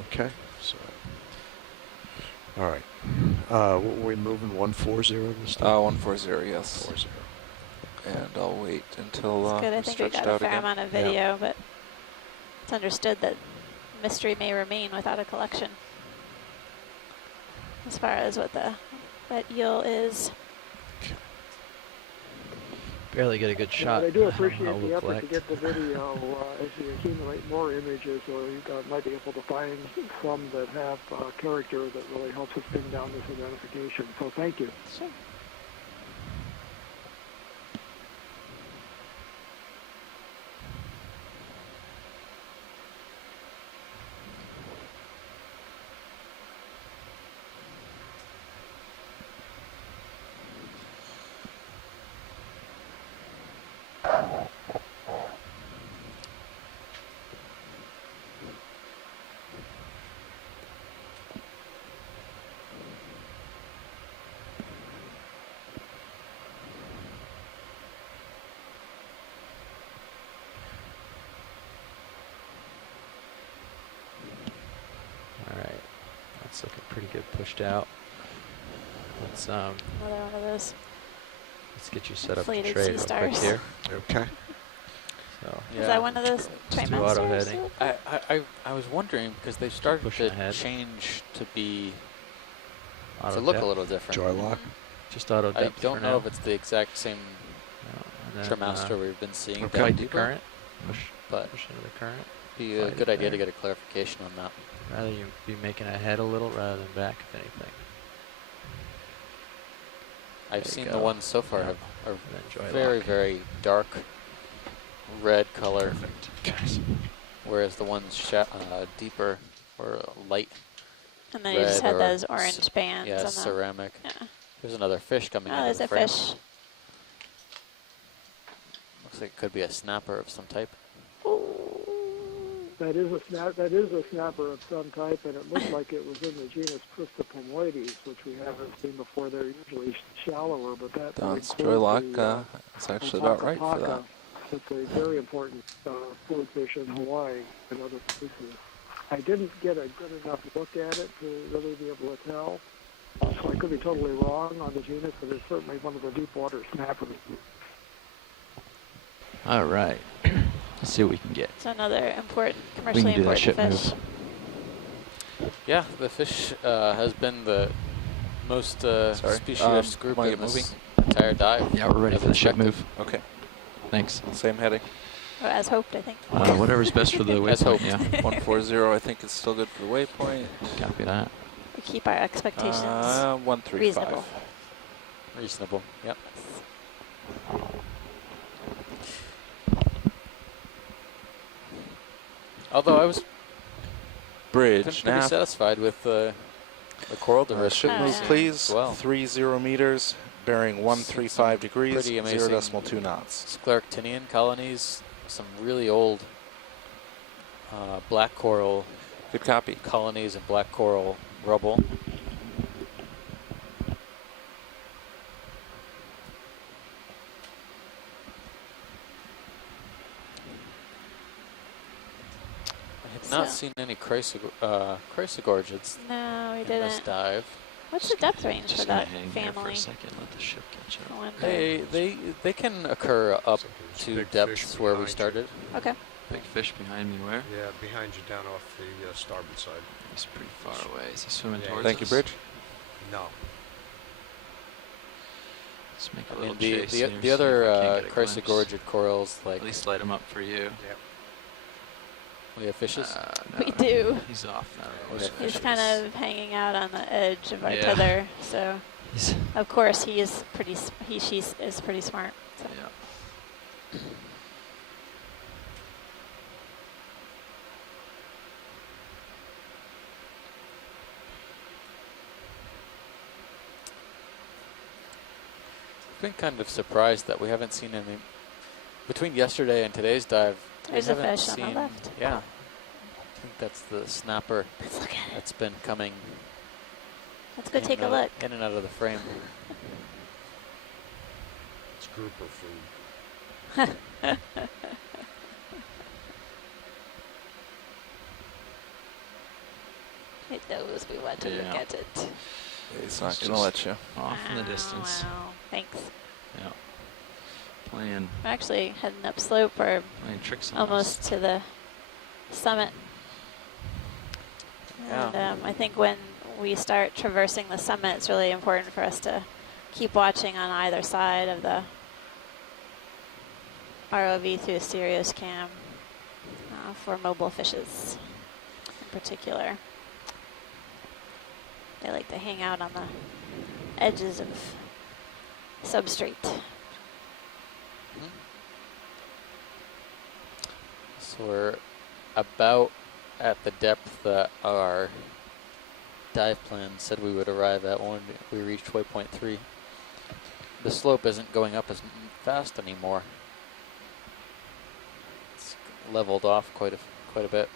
Okay. So, all right. What were we moving? 140 this time? 140, yes. 140. And I'll wait until That's good. I it's think we stretched got a out fair again. amount of video, but it's understood that mystery may remain without a collection as far as what the wet eel is. Barely get a good shot. I do of how appreciate the we'll effort to collect. get the video as you accumulate more images, or you might be able to find some that have character that really helps us pin down this identification. So thank you. Sure. Alright, that's looking pretty good pushed out. Let's Another one of those. let's get you set up to Inflated trade sea real quick stars. here. Okay. So Is that one of those Just do Trainman auto stars? heading. I was wondering because they started pushing to ahead. change to be auto to look depth. a little different. Joy lock. Just auto I depth don't for know now. if it's the exact same No, and then, Tremaster we've been seeing. Okay. down Might do deeper, current. but Push into the current. be a Slide good it idea to there. get a clarification on that. Rather you be making ahead a little rather than back, if anything. I've There you seen go. the ones so far Yep. are And then joy very, lock. very dark red color, Perfect. Okay. whereas the ones deeper or light. And then you just red had or those orange c- bands. Yeah, on the, ceramic. yeah. There's another fish coming Oh, out there's of a the frame. fish. Looks like it could be a snapper of some type. That is a snapper of some type, and it looks like it was in the genus Cristopomoides, which we haven't seen before. They're usually shallower, but that That's includes joy lock. the, It's actually about right for that. It's a very important food fish in Hawaii and other places. I didn't get a good enough look at it to really be able to tell, so I could be totally wrong on the genus, but it's certainly one of the deep water snappers. Alright. Let's see what we can get. It's another important, We commercially can do that important ship fish. move. Yeah, the fish has been the most specious group wanna in get this entire dive. Yeah, we're ready as for the ship expected. move. Okay. Thanks. Same heading. Oh, as hoped, I think. Whatever's best for the As waypoint, hoped. yeah. 140, I think is still good for the waypoint. Copy that. We keep our expectations 135. reasonable. Reasonable. Yep. Although I was Bridge pretty now. satisfied with the coral diversity. Ship Oh, move, yeah. please. Well. 30 meters, bearing 135 degrees, pretty amazing 0.2 knots. Scleractinian colonies, some really old black coral Good copy. colonies and black coral rubble. I have not So- seen any chrysogorgids No, we in this didn't. dive. What's the depth range for Just that gonna hang there for family? a second, let the ship catch I up. wonder. They can occur up So there's to big depths fish where we behind you. started. Okay. Big fish behind me, where? Yeah, behind you down off the starboard side. He's pretty far away. Is he swimming Yeah, towards Thank you, us? Bridge. No. Let's make a I little mean, the chase the, here, the see if other we can get a glimpse. chrysogorgid corals, like At least light him up for you. Yep. we have fishes. We do. He's off now. Okay. He's kind of hanging out on the edge of our Yeah. tether, so He's, of course he is pretty. She is pretty smart. So. yeah. I've been kind of surprised that we haven't seen any between yesterday and today's dive. we There's a haven't fish on the seen- left. Yeah, I think that's the snapper Let's look at it. that's been coming. Let's go in take a and out- look. in and out of the frame. It's grouper food. It knows we want to look Yeah. at it. It's not It's going to let just you. off in the Wow, distance. Wow, thanks. Yeah. Playing We're actually heading upslope or tricks on almost us. to the summit. Yeah. And I think when we start traversing the summit, it's really important for us to keep watching on either side of the ROV through a Sirius cam for mobile fishes in particular. They like to hang out on the edges of substrate. So we're about at the depth that our dive plan said we would arrive at when we reached waypoint 3. The slope isn't going up as fast anymore. It's leveled off quite a bit.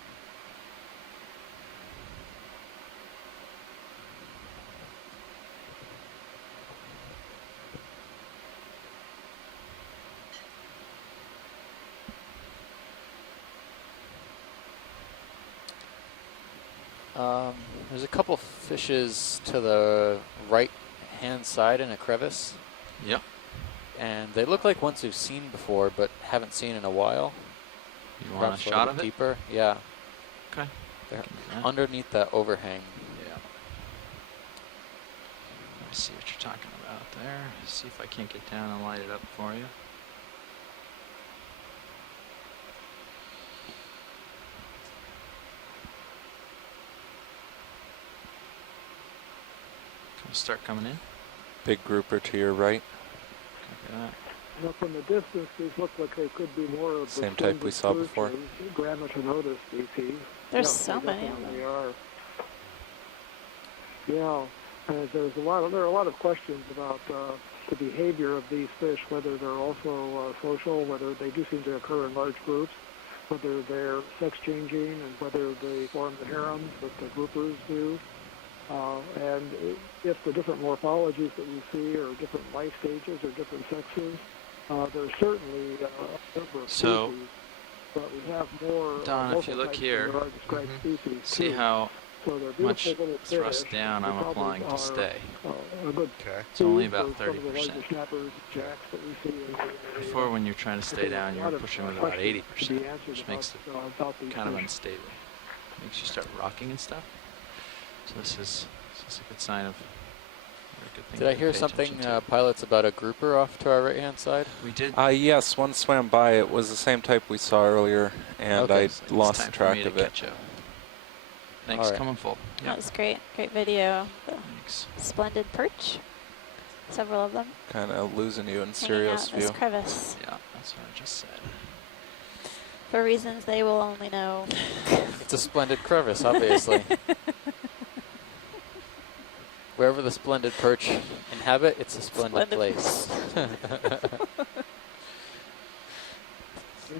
There's a couple fishes to the right hand side in a crevice. Yep. And they look like ones we've seen before but haven't seen in a while. You want a Perhaps shot little of bit it? deeper. Yeah. Okay. They're Can do that. underneath that overhang. Yeah. I see what you're talking about there. See if I can't get down and light it up for you. Can we start coming in? Big grouper to your right. Copy that. Now, from the distance, these look like they could be more of the Same type we saw before. Grammatinotus species. There's Yeah, so they many of definitely them. are. Yeah, and there are a lot of questions about the behavior of these fish, whether they're also social, whether they do seem to occur in large groups, whether they're sex changing, and whether they form the harems that the groupers do. And if the different morphologies that we see are different life stages or different sexes, there's certainly a number of So, species, but we have more Don, if you look morphotypes than here, there are described species. see too. how So they're much beautiful little thrust fish. down They I'm probably applying to are, stay. A good Okay. It's only food about for some of the 30%. larger snappers, jacks that we see in the area. Before, when you're trying to stay down, you're pushing with about 80%, which makes it about these kind of fish. unstable. Makes you start rocking and stuff. So this is a good sign of a good thing Did I to hear pay something, attention to. pilots, about a grouper off to our right-hand side? We did. Yes, one swam by. It was the same type we saw earlier, and Okay. I so it's lost time for track me of to it. catch up. Thanks, All right. coming full. That Yep. was great. Great video. The Thanks. splendid perch. Several of them Kind of losing you in hanging Sirius out in this view. crevice Yeah, that's what I just said. for reasons they will only know. It's a splendid crevice, obviously. Wherever the splendid perch inhabit, it's a splendid Splendid. place.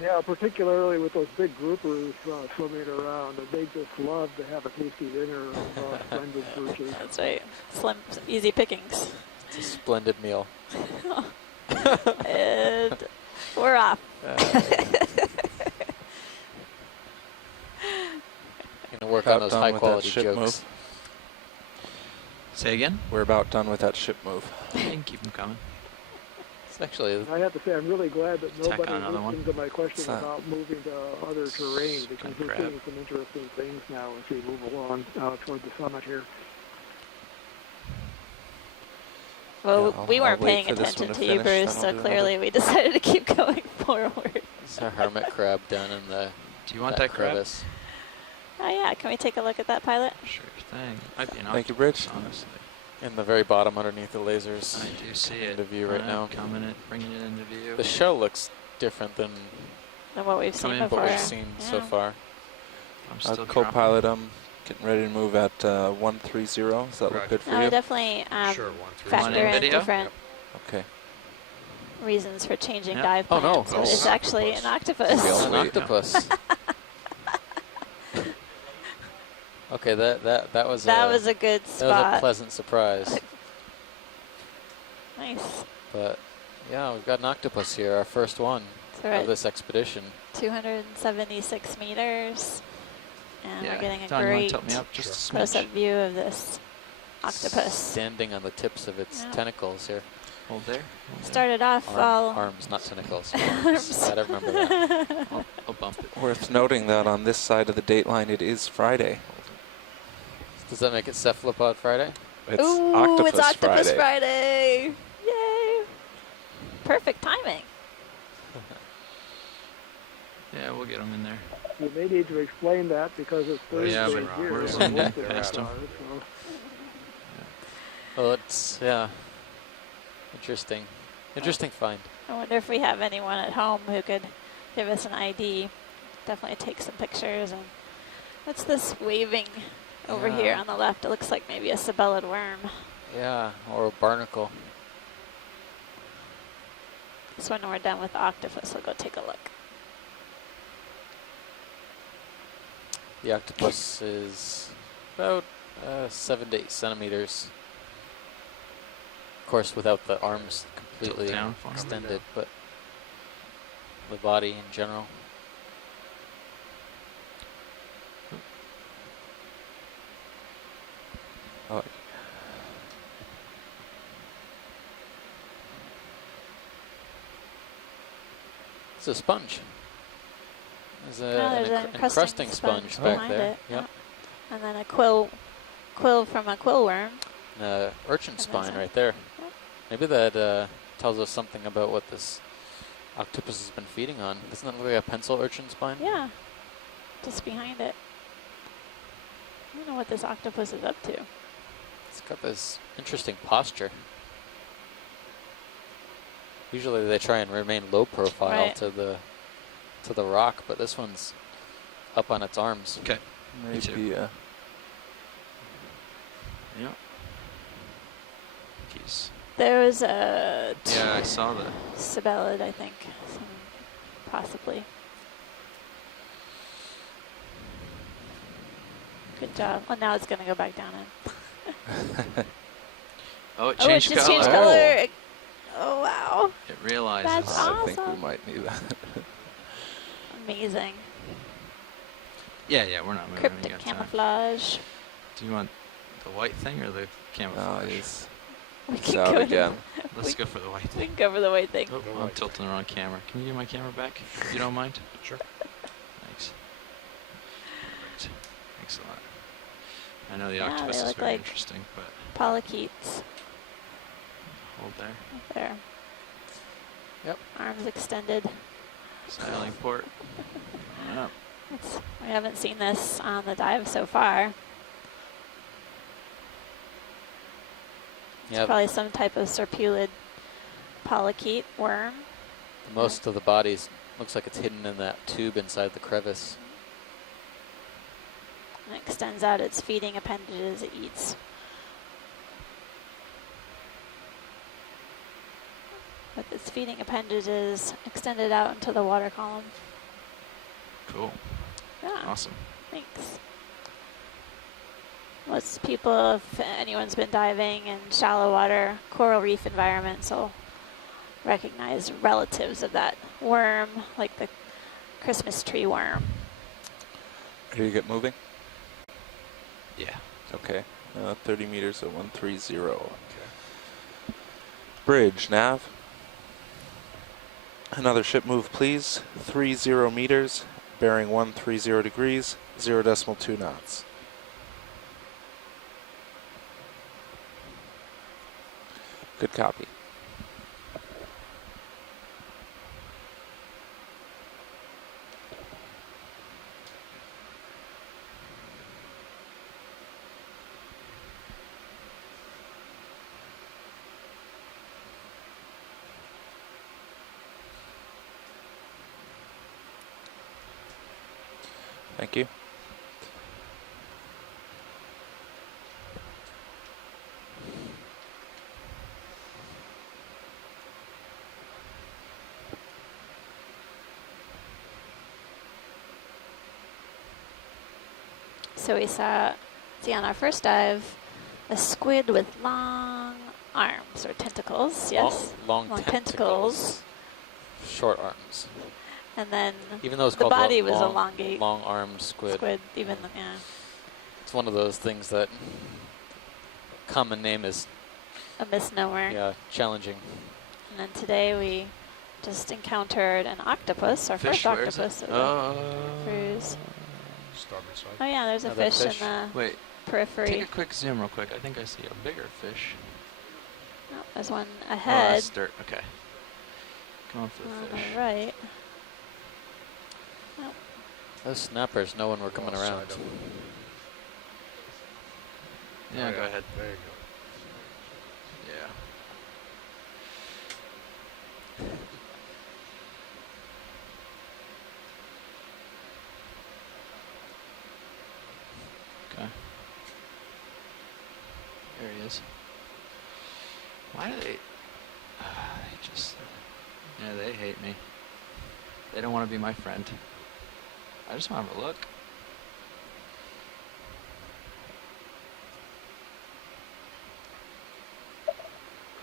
Yeah, particularly with those big groupers swimming around, and they just love to have a tasty dinner of splendid perches. That's right. Slim, easy pickings. It's a splendid meal. And we're off. Gonna work About on those done with that high-quality ship jokes. move. Say again? We're about done with that ship move. You can keep them coming. It's actually I have to say, I'm really glad that Tack nobody on another one. listened to my question So- about moving to other terrain, because Good we're grab. seeing some interesting things now as we move along toward the summit here. Well, Yeah, we I'll weren't wait paying for this attention one to to you, finish, Bruce, then so I'll do another. clearly we decided to keep going forward. it's a hermit crab down in the Do you want that crab? crevice. Oh yeah, can we take a look at that, pilot? Sure thing. Might be an Thank you, octopus, Bridge. honestly. In the very bottom underneath the lasers. I do see it. Into view right now. Coming it, bringing it into view. The shell looks different than Than what we've seen Come in. before. what we've seen so Yeah. far. I'm still dropping. Co-pilot, I'm getting ready to move at 130. Does that look Roger. good for No, we you? definitely Sure, 1, 3. factor One in in video? different Okay. reasons for changing Yeah. dive Oh, plans. no. So Oh, it's an actually an octopus. Maybe I'll It's an wait. octopus. Okay, that was That a, was a good that was a spot. pleasant surprise. Nice. But yeah, we've got an octopus here, our first one So we're of at this expedition. 276 meters. And Yeah. we're getting a Don, you want great to tilt me up just a close-up smidge? view of this octopus. Standing on the tips of its Yeah. tentacles here. Hold there. Hold there. Started off all Arms, not tentacles. arms. Gotta remember that. I'll bump it. Worth noting that on this side of the dateline, it is Friday. Does that make it Cephalopod Friday? It's Ooh, Octopus it's Octopus Friday. Friday. Yay. Perfect timing. Yeah, we'll get them in there. You may need to explain that because it's Thursday Yeah, but here. we're and zooming most of past us 'em. are, so. Well, it's, yeah. Interesting. Interesting find. I wonder if we have anyone at home who could give us an ID. Definitely take some pictures. And what's this waving over Yeah. here on the left? It looks like maybe a sabellid worm. Yeah, or a barnacle. So when we're done with the octopus, we'll go take a look. The octopus is about 7 to 8 centimeters. Of course, without the arms completely Tilt down for 'em. extended, but the body in general. Oh, It's a sponge. There's, There's an an encrusting sponge back behind there. it. Yep. And then a quill from a quill worm. Urchin And spine that's it. right there. Yep. Maybe that tells us something about what this octopus has been feeding on. Doesn't that look like a pencil urchin spine? Yeah, just behind it. I don't know what this octopus is up to. It's got this interesting posture. Usually they try and remain low profile Right. to the rock, but this one's up on its arms. Okay. Me too. maybe, Yeah. Keys. There was a Yeah, I saw the. sabellid, I think, possibly. Good job. Well, now it's going to go back down in. Oh, it Oh, it changed just color. changed color. Oh, wow. It realizes. That's I think we awesome. might need that. Amazing. Yeah, we're not moving. We Cryptic got time. camouflage. Do you want the white thing or the No, camouflage? he's We it's can out go to- again. Let's go for the white We thing. can go for the white thing. Oh, I'm tilting the wrong camera. Can you give my camera back? If you don't mind? Sure. Thanks. Perfect. Thanks a lot. I know the Yeah, octopus they is look very like- interesting, but Polychaetes. hold there. Right there. Yep. Arms extended. Styling port. Coming up. We haven't seen this on the dive so far. It's Yeah, probably some type of serpulid polychaete worm. most of the body looks like it's hidden in that tube inside the crevice. And it extends out its feeding appendages it eats. With its feeding appendages extended out into the water column. Cool. Yeah, Awesome. thanks. Most people, if anyone's been diving in shallow water coral reef environments, will recognize relatives of that worm, like the Christmas tree worm. Ready to get moving? Yeah. Okay. 30 meters at 130. Okay. Bridge, nav. Another ship move, please. 30 meters, bearing 130 degrees, 0.2 knots. Good copy. Thank you. So we see on our first dive, a squid with long arms or tentacles, yes? Long Long tentacles. Short arms. And then Even though it's the called body was long, elongate. long-armed squid. Even yeah. It's one of those things that common name is A misnomer. challenging. And then today we just encountered an octopus, our Fish, first where is it? octopus of the cruise. Starboard side. Oh yeah, there's a Another fish in fish. the Wait, periphery. take a quick zoom real quick. I think I see a bigger fish. Oh, there's one Oh, ahead that's dirt. Okay. Going for the on fish. the right. Those snappers know when we're coming Wrong around. side of it. Yeah, Oh, go ahead. There you go. Yeah. Okay. There he is. Why do they? They just. Yeah, they hate me. They don't want to be my friend. I just want to have a look.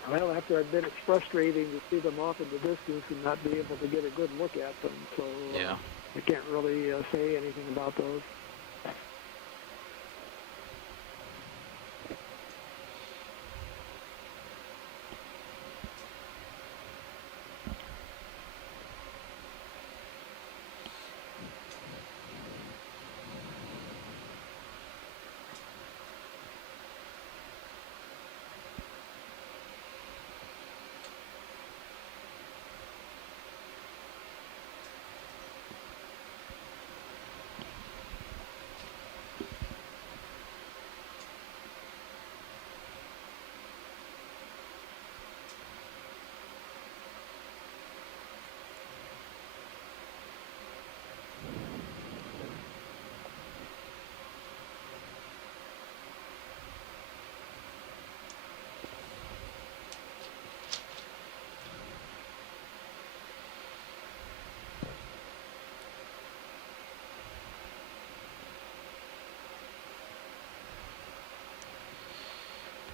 Well, I have to admit it's frustrating to see them off in the distance and not be able to get a good look at them. So Yeah. I can't really say anything about those.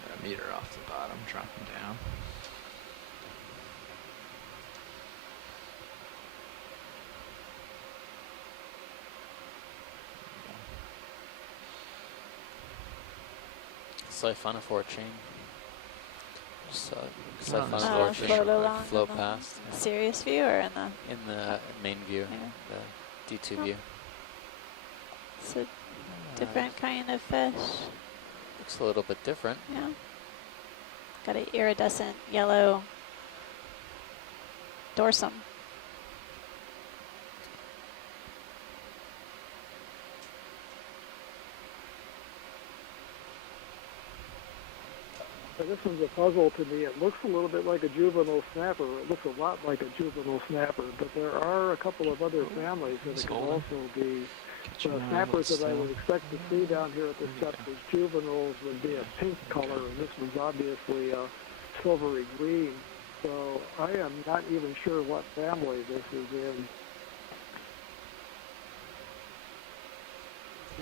Got a meter off the bottom, dropping down. Siphonophore chain. Just Oh, siphonophore fish chain float along float in the past serious view or in the in the main view, Yeah. the D2 Oh. view. it's a different kind of fish. Looks a little bit different. Yeah. Got an iridescent yellow dorsum. But this one's a puzzle to me. It looks a little bit like a juvenile snapper. It looks a lot like a juvenile snapper, but there are a couple of other families that He's it can holding. also be. Catch an eye, Snappers that I still. would expect to see down here at this Okay. chapter's juveniles would be a pink color, and this one's obviously a silvery green. So I am not even sure what family this is in.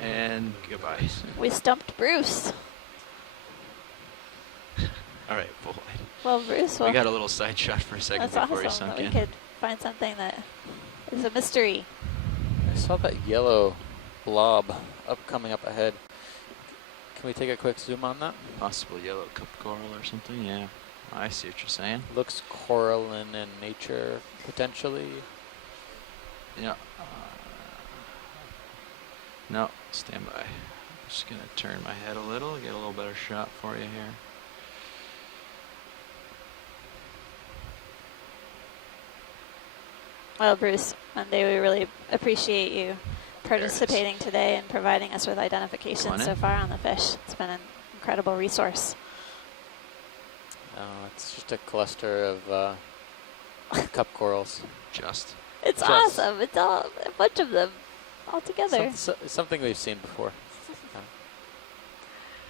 And goodbye. We stumped Bruce. All right, boy. Well, Bruce, We well, got a little side shot for a second that's before he awesome sunk that we in. could find something that is a mystery. I saw that yellow blob coming up ahead. Can we take a quick zoom on that? Possible yellow cup coral or something. Yeah, I see what you're saying. Looks coralline in nature, potentially. Yeah. No, stand by. I'm just gonna turn my head a little, get a little better shot for you here. Well, Bruce, Monday, we really appreciate you participating today and providing us with Come on identification in. so far on the fish. It's been an incredible resource. It's just a cluster of cup corals. Just. It's Just- awesome. It's all a bunch of them all together. Something we've seen before.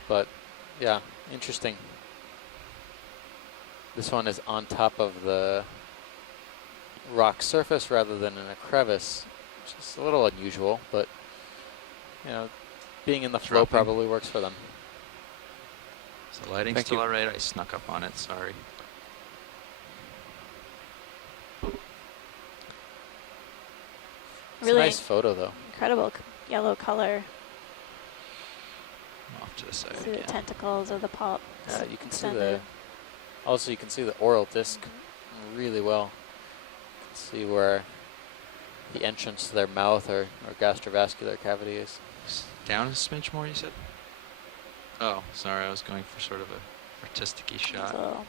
But yeah, interesting. This one is on top of the rock surface rather than in a crevice, which is a little unusual, but you know, being in the flow Dropping. probably works for them. Is the lighting Thank still you. alright? I snuck up on it, sorry. It's Really a nice photo though. incredible yellow color. Off to the side See the again. tentacles of the polyp. You can see extended. also you can see the oral disc really well. You can see where the entrance to their mouth or gastrovascular cavity is. Down a smidge more, you said? Oh, sorry, I was going for sort of a artistic-y There's shot. a little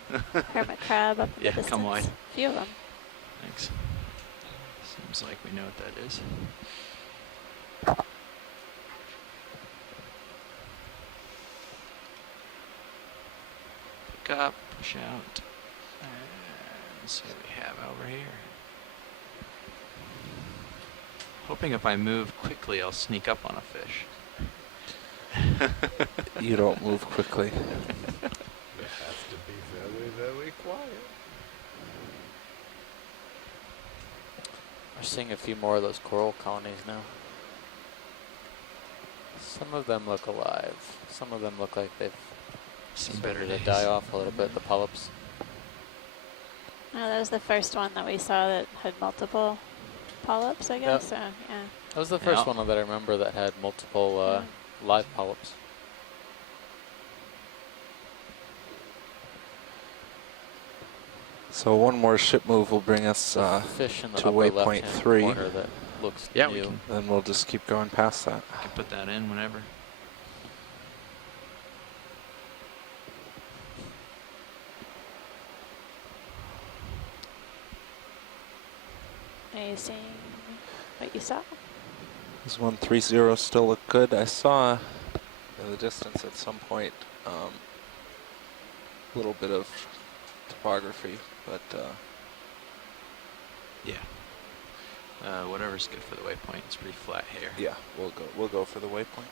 hermit crab up in Yeah, the distance. come wide. A few of them. Thanks. Seems like we know what that is. Pick up, push out. And let's see what we have over here. Hoping if I move quickly, I'll sneak up on a fish. You don't move quickly. It has to be very, very quiet. We're seeing a few more of those coral colonies now. Some of them look alive. Some of them look like they've Seen started better to days. die off a little bit, the polyps. Oh, that was the first one that we saw that had multiple polyps, I guess. So, yeah. That was the first Yeah. one that I remember that had multiple live polyps. So one more ship move will bring us, The fish in the to upper waypoint left-hand 3. corner that looks Yeah, new. we can then we'll just keep going past that. put that in whenever. Are you seeing what you saw? Does 130 still look good? I saw in the distance at some point a little bit of topography, but Yeah. Whatever's good for the waypoint. It's pretty flat here. yeah, we'll go for the waypoint.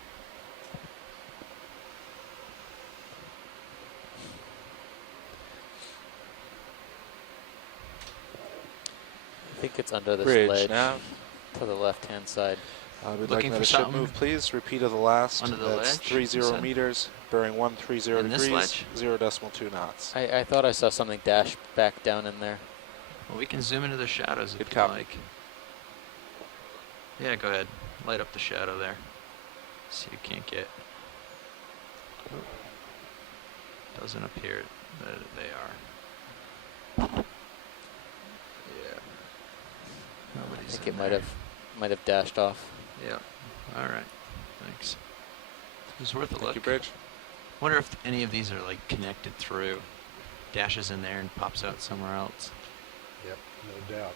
I think it's under this Bridge ledge nav. to the left-hand side. We'd Looking like for another ship something? move, please. Repeat of the last. Under the That's ledge, 30 you said? meters, bearing 130 In this degrees, ledge? 0.2 knots. I thought I saw something dash back down in there. Well, we can zoom into the shadows if Good you copy. like. Yeah, go ahead. Light up the shadow there. So you can't get. Doesn't appear that they are. Yeah. I Nobody's think in it there. might have dashed off. Yeah. All right. Thanks. It was worth a Thank look. you, Bridge. Wonder if any of these are like connected through. Dashes in there and pops out somewhere else. Yep, no doubt.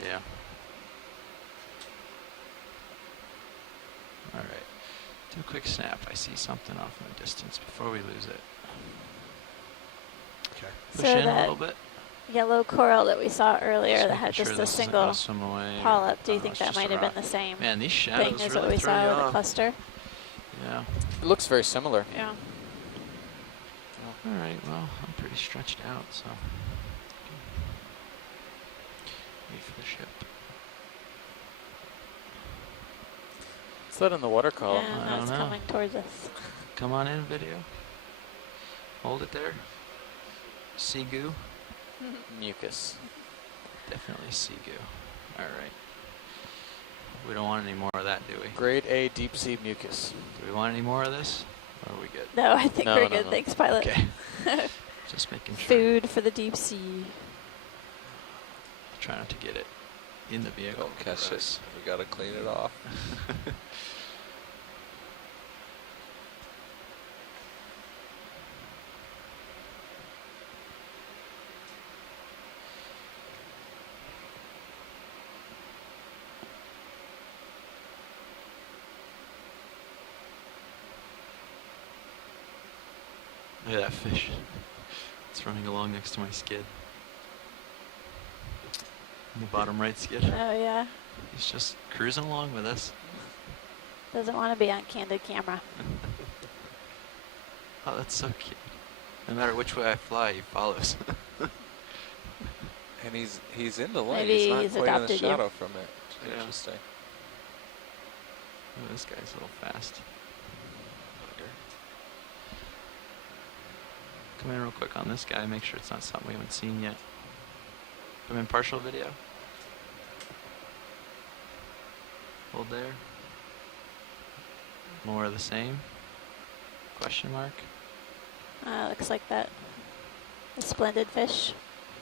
Yeah. All right. Do a quick snap. I see something off in the distance before we lose it. Okay. Push So in a that little bit. yellow coral that we saw earlier Just that had making sure just a this isn't single gonna swim away or- polyp, do you oh, think it's that just a might have been rock. the same Man, these thing shadows as really what we throw saw you with the off. cluster? Yeah. It looks very similar. Yeah. All right. Well, I'm pretty stretched out, so. Wait for the ship. What's that in the water column? Yeah, I no, don't it's know. coming towards us. Come on in, video. Hold it there. Sea goo. Mucus. Definitely sea goo. All right. We don't want any more of that, do we? Grade A deep sea mucus. Do we want any more of this? Or are we good? No, I think No, we're no, good. no. Thanks, pilot. Okay. Just making sure. Food for the deep sea. Try not to get it in the vehicle. Don't catch Gross. this. We gotta clean it off. Look at that fish. It's running along next to my skid. In the bottom right skid. Oh, yeah. He's just cruising along with us. Doesn't want to be on candid camera. Oh, that's so cute. No matter which way I fly, he follows. And he's in the light. Maybe He's not he's quite in the adopted you. shadow from it. Yeah. Interesting. Oh, this guy's a little fast. Come in real quick on this guy, make sure it's not something we haven't seen yet. I'm in partial video. Hold there. More of the same? Question mark. Looks like that. A splendid fish.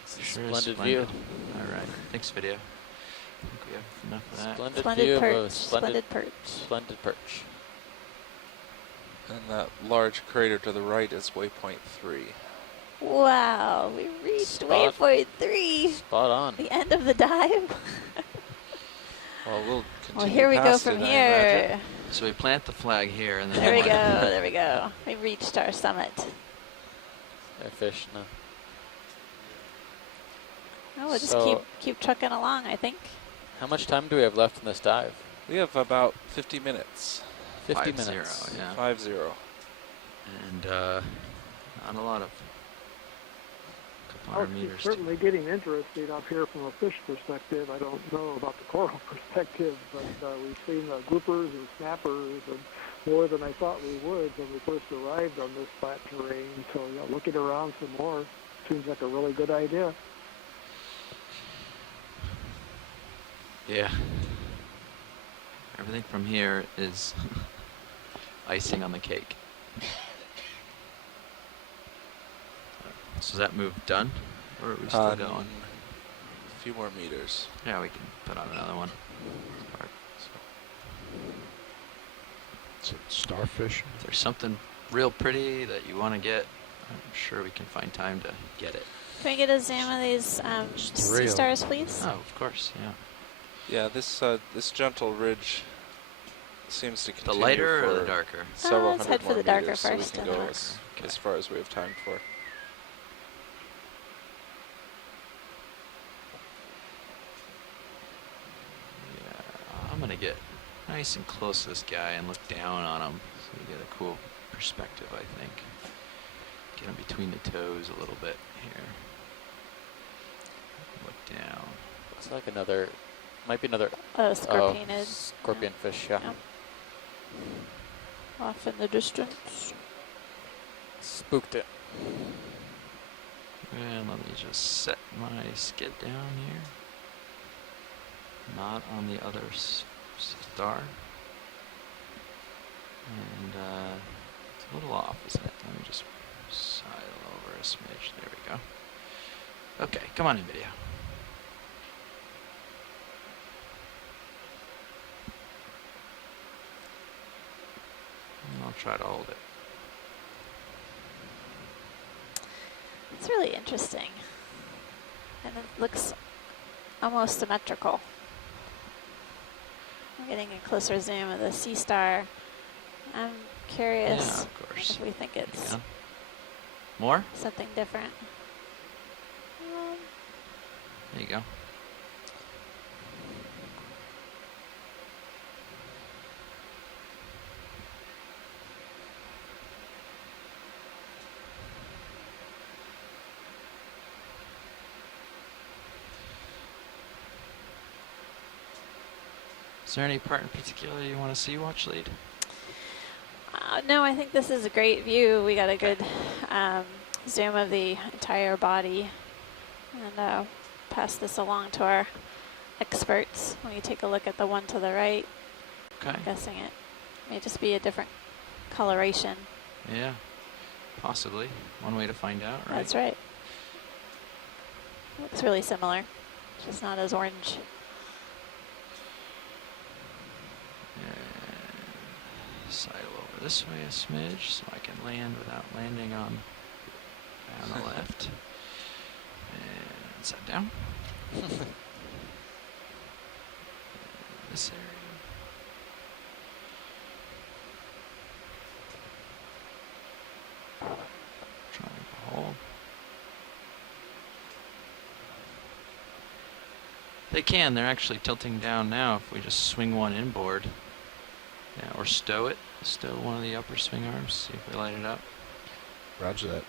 It's a Sure is splendid splendid. view. All right. Thanks, video. I think we have enough of that. Splendid Splendid view perch. of a Splendid perch. splendid perch. And that large crater to the right is waypoint 3. Wow, we reached Spot. waypoint 3. Spot on. The end of the dive. Well, we'll continue Well, here we go past from it, I here. imagine. So we plant the flag here, and then There we go. There we go. We reached our summit. They're fish now. Oh, we'll just So- keep trucking along, I think. How much time do we have left in this dive? We have about 50 minutes. 50 5-0, minutes. yeah. 5-0. And not a lot of. Couple Oh, hundred it's meters. certainly getting interesting up here from a fish perspective. I don't know about the coral perspective, but we've seen groupers and snappers and more than I thought we would when we first arrived on this flat terrain. So yeah, looking around some more seems like a really good idea. Yeah. Everything from here is icing on the cake. So is that move done? Or are we still going? A few more meters. Yeah, we can put on another one. Is it starfish? If there's something real pretty that you want to get, I'm sure we can find time to get it. Can we get a zoom of these Just sea real. stars, please? Oh, of course, yeah. Yeah, this gentle ridge seems to The continue lighter or for the darker? several let's hundred head for more the darker meters, so we first can and go then as far as we have time for. Yeah, I'm gonna get nice and close to this guy and look down on him so you get a cool perspective, I think. Get him between the toes a little bit here. Look down. Looks like another, might be another Scorpionid. scorpion fish, yeah. Yeah. Off in the distance. Spooked it. And let me just set my skid down here. Not on the other star. And it's a little off, isn't it? Let me just sidle over a smidge. There we go. Okay, come on in, video. And I'll try to hold it. It's really interesting. And it looks almost symmetrical. I'm getting a closer zoom of the sea star. I'm Yeah, curious of course. if we think it's Yeah. More? something different. There you go. Is there any part in particular you want to see, watch lead? No, I think this is a great view. We got a good zoom of the entire body. And pass this along to our experts. When you take a look at the one to the right, Okay. I'm guessing it may just be a different coloration. Yeah, possibly. One way to find out, right? That's right. Looks really similar, just not as orange. And sidle over this way a smidge so I can land without landing on the left. And set down. This area. Trying to hold. They can. They're actually tilting down now if we just swing one inboard. Yeah, or stow it. Stow one of the upper swing arms. See if we light it up. Roger that.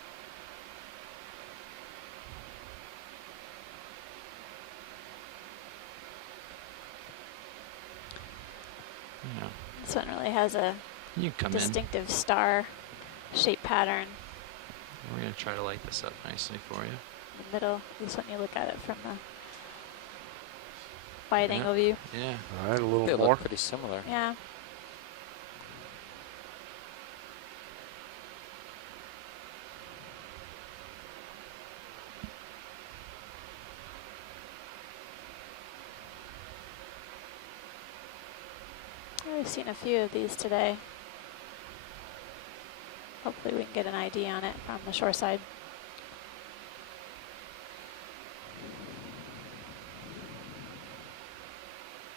Yeah. This one really has a You come in. distinctive star shape pattern We're going to try to light this up nicely for you. in the middle. At least when you look at it from the wide Yeah. angle view. Yeah. All right, a little They more. look pretty similar. Yeah. I've seen a few of these today. Hopefully we can get an ID on it from the shore side.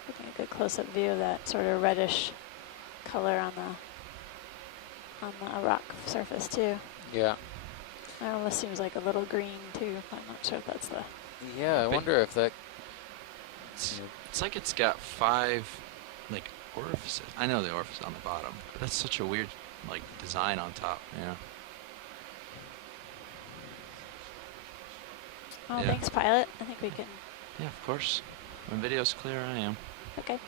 Getting a good close-up view of that sort of reddish color on the rock surface too. Yeah. It almost seems like a little green too. I'm not sure if that's the. Yeah, I Big- wonder if that. It's like it's got 5 like orifices. I know the orifice on the bottom, but that's such a weird like design on top. Yeah. Oh, Yeah. thanks, pilot. I think we can. Yeah, of course. When video's clear, I am. Okay.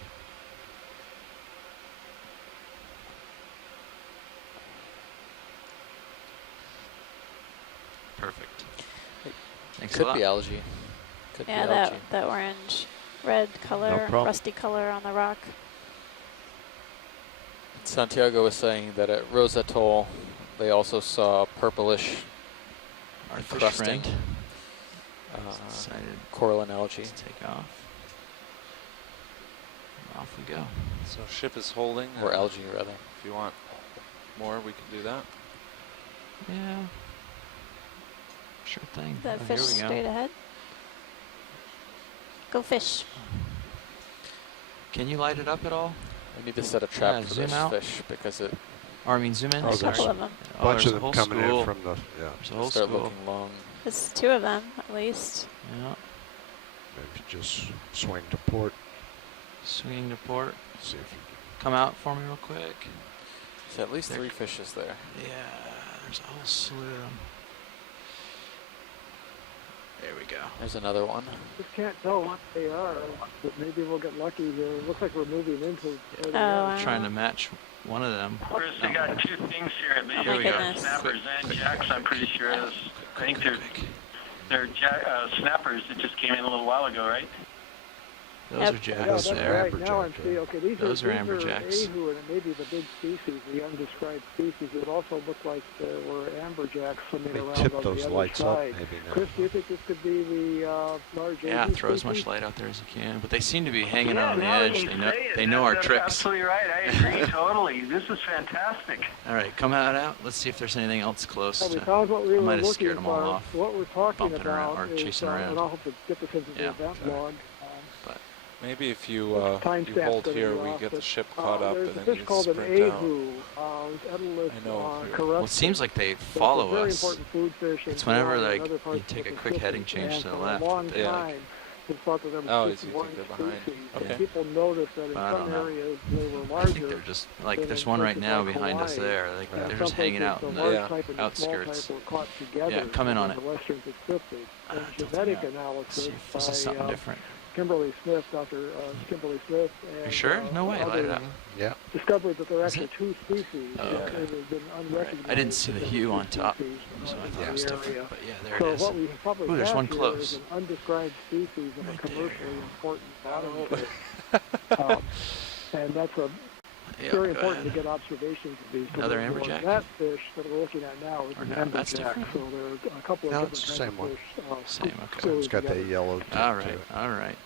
Perfect. Thanks a Could lot. be algae. Could Yeah, be algae. that orange, red color, problem. rusty color on the rock. Santiago was saying that at Rose Atoll, they also saw purplish Our fish crusting. friend uh, coralline algae. Let's take off. Off we go. So ship is holding. Or and algae, rather. If you want more, we can do that. Yeah. Sure thing. That Oh, fish here we go. straight ahead. Go fish. Can you light it up at all? We need to set a trap Yeah, for zoom this out. fish because it Or I mean, zoom in. Oh, There's a there's couple of them. Oh, Bunch there's of a whole them coming school. in from the, yeah. There's a whole start school. looking long. There's 2 of them at least. Yeah. Maybe just swing to port. Swinging to port. See if you Come out for me real quick. There's at least There- 3 fishes there. Yeah, there's a whole slew of them. There we go. There's another one. Just can't tell what they are, but maybe we'll get lucky here. It looks like we're moving into where they Oh, are. wow. Trying to match one of them. Chris, they got 2 things here. Oh Here my we go. goodness. Snappers and jacks, I'm pretty sure. I think they're snappers that just came in a little while ago, right? Those Yep. are Yeah, jacks that's there. right. Now I'm seeing. Okay, these Those are are amberjacks. ahu, and maybe the big species, the undescribed species. It also looked like there were amberjacks swimming They around tip on those the other lights up side. maybe now. Chris, do you think this could be the large Yeah, ahu throw as species? much light out there as you can. But they seem to be hanging Yeah, out on the now that edge. you They know say it, they know our that's tricks. absolutely right. I agree totally. This is fantastic. All right, come out. Let's see if there's anything else close. Yeah, we To, found what we I were might have looking scared them all for. off. What we're talking Bumping around about or is, chasing around. and I'll have to get this into the Yeah, event okay. log. Maybe if you Timestamps you hold gonna here, be we off, get the but, ship caught up, there's and a then fish you called an sprint out. ahu, Edulus I know if you're- carustus. well, it seems like they It's a follow very us. important food fish in It's whenever, Florida like, and other parts you of take the a quick Pacific. heading change And to the for left, a long yeah. time, it's thought that there was Oh, you just think one they're behind. species. Okay. And people noticed that in But I some don't know. areas they were I think larger. they're just like than there's in one right places now like behind us Hawaii. there. Like Yeah. they're Some just hanging places out the in large Yeah. type and the outskirts. small type were caught together. Yeah, come in on in it. the western Pacific. And don't genetic think analysis See if this is by something different. Kimberly Smith, Dr. Kimberly Smith, and You sure? No way. Light it others up. Yeah. discovered that there are Is actually it? 2 species Oh, that okay. have been unrecognized. I didn't see the as hue 2 on top, species so I in thought it the was area. different. But yeah, there So it is. what we probably Ooh, there's have one here close. is an undescribed species of Right a commercially important bottom Oh. fish. And that's a Yeah, very go important to ahead. get observations of these. Another So amberjack? that fish that we're looking at now is Or an no, that's amberjack. different. So there are a couple No, of it's different the kinds same one. of fish. Same, okay. So it's got together. that yellow tip All to right, it. all right.